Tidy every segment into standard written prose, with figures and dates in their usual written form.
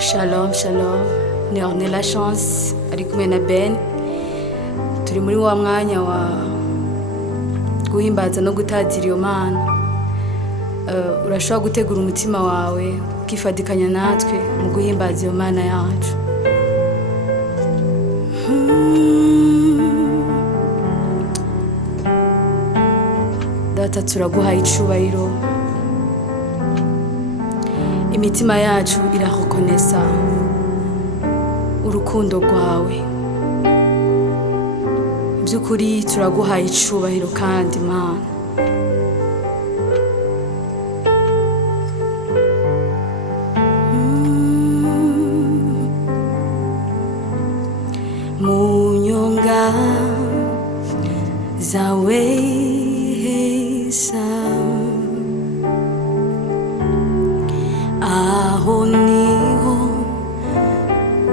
Shalom, shalom. Ni ORNELLA chance ari kumwe na Ben. Turi muri wa mwanya wa guhimbaza no gutazira iyo Mana. Urashobora gutegura umutima wawe ukifadikanya natwe mu guhimbaza iyo Mana yacu. Data, turaguha icubahiro. Imitima yacu irahokonesa urukundo rwawe. Byukuri turaguha icubahiro kandi Mana. Munyonga zawe hesa aho niho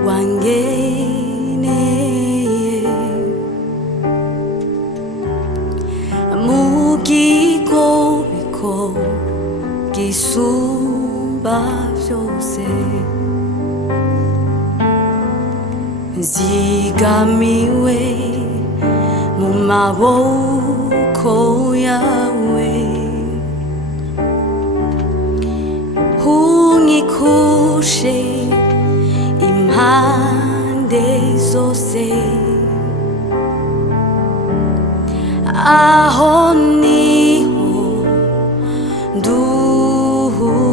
wangeneye mugikobiko gisumba vyose nzigamiwe mu maboko yawe unyikushe impande zose aho niho nduhukira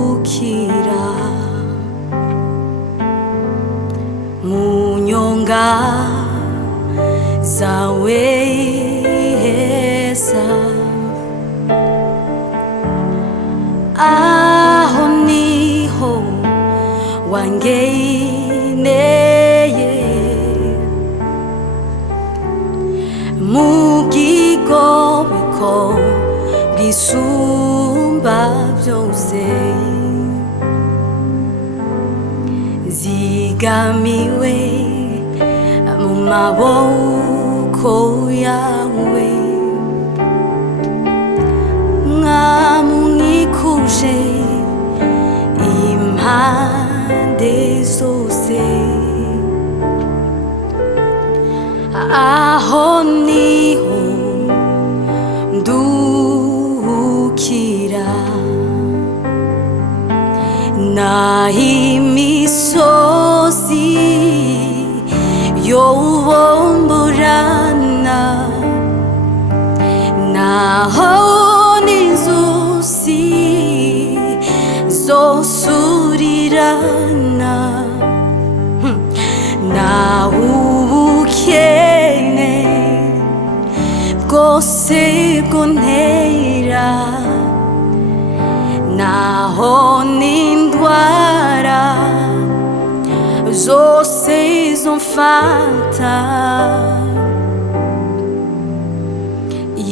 munyonga zawe hesa aho niho wangeneye mugikobiko gisumba vyose zigamiwe mu maboko yawe mwamunikuje impande zose aho niho nduhukira n'imisozi yobomborana naho n'inzuzi zosurirana naho ubukene bwose bwontera naho n'indwara zose zomfata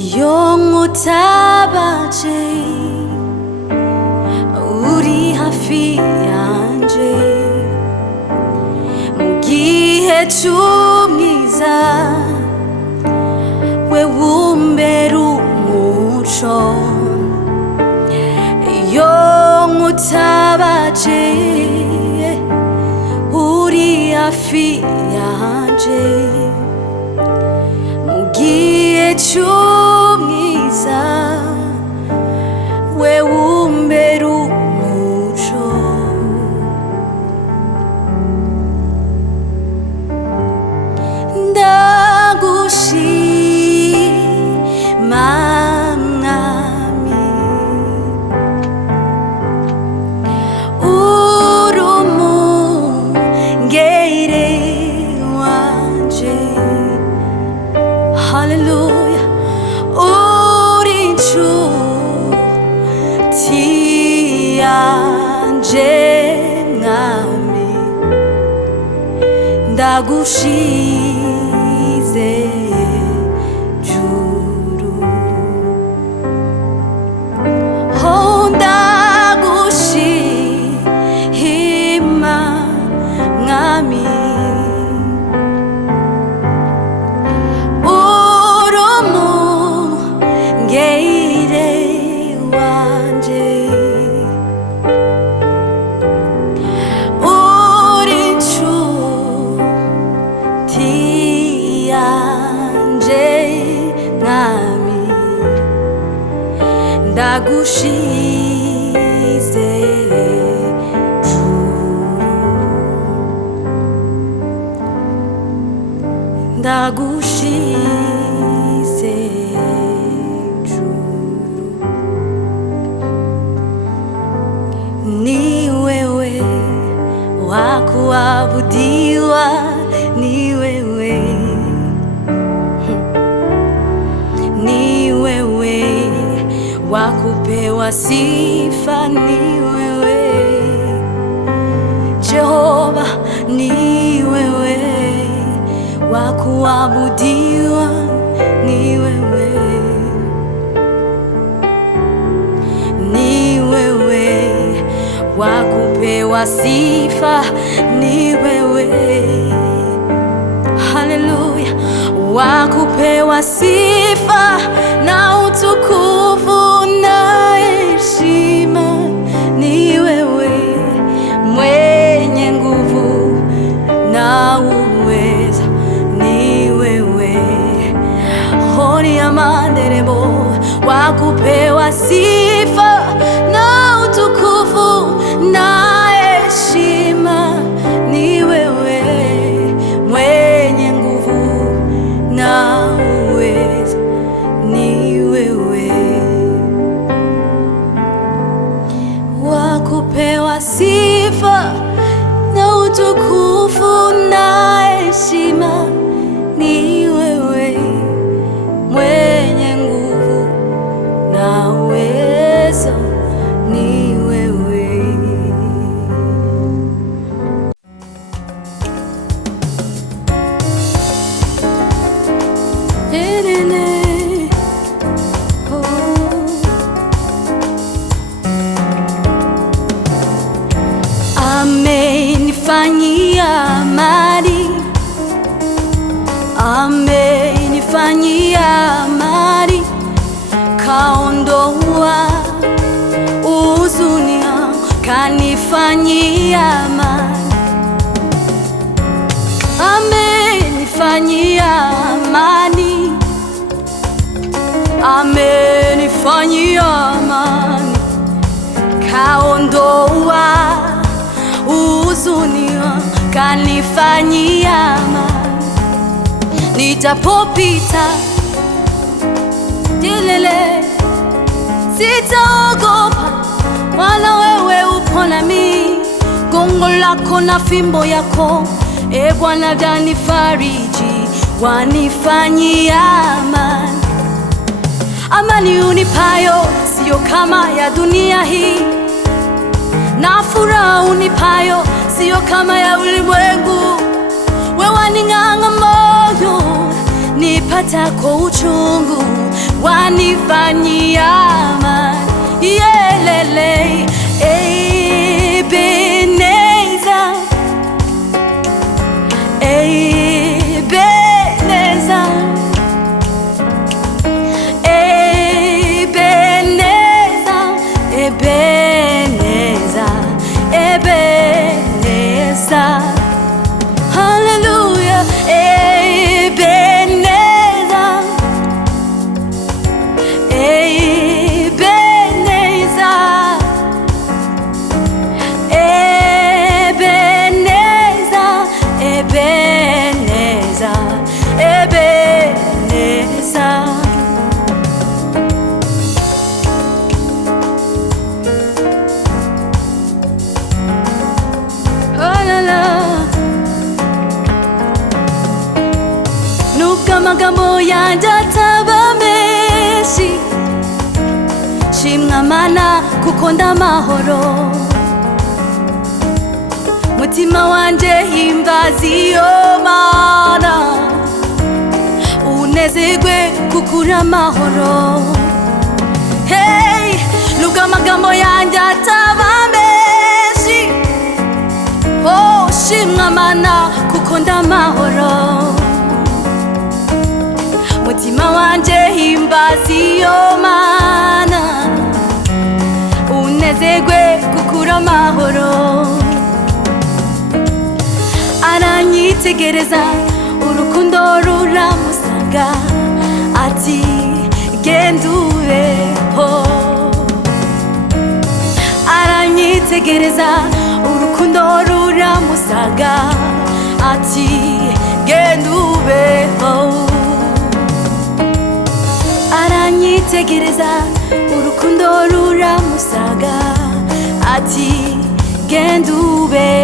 iyo nkutabaje uri hafi yanje mu gihe c'umwiza we wumbera umuco iyo nkutabaje uri hafi yanje mu gihe c'umwiza we wumbera umuco ndagushima Hallelujah, uri inshuti yanje mwami ndagushize juru oh ndagushima mwami wanje ndagushize ndagushize ni wewe wa kuabudiwa, ni wewe, ni wewe wa kupewa sifa, ni wewe Jehova, ni wewe wa kuabudiwa, ni wewe, ni wewe wa kupewa sifa, ni wewe, haleluya, wa kupewa sifa na utukufu na heshima, ni wewe mwenye nguvu na uweza, ni wewe honi ya manderebo, wa kupewa sifa na utukufu na heshima, ni wewe mwenye nguvu na uweza, ni wewe wa kupewa sifa na utukufu na heshima, ni wewe mwenye nguvu na uwezo, ni wewe. Amenifanyia amani, amenifanyia amani, kaondoa huzuni yangu, kanifanyia amani, amenifanyia amani, amenifanyia amani, kaondoa huzuni yangu, kanifanyia amani. Nitapopita dilele sitaogopa, maana wewe upo nami, gongo lako na fimbo yako, e Bwana vyanifariji, wanifanyia amani. Amani unipayo sio kama ya dunia hii, na furaha unipayo sio kama ya ulimwengu. Wewe waning'anga moyo nipatako uchungu, wanifanyia amani. Yelele Ebenezer, Ebenezer, Ebenezer, Ebenezer, Ebenezer, hallelujah, Ebenezer, Ebenezer, Ebenezer, Ebenezer, Ebenezer. Amagambo yanje ataba menshi, shimwa Mana kuko ndamahoro, mutima wanje himbaza iyo Mana, unezerwe kuko uri amahoro. Hey, nubwo amagambo yanje ataba menshi, oh shimwa Mana kuko ndamahoro, mutima wanje himbaza iyo Mana, unezerwe kuko uri amahoro. Aranyitegereza urukundo ruramusanga, ati genda ubeho, aranyitegereza urukundo ruramusaga ati genda ubeho aranyitegereza urukundo ruramusaga ati genda ubeho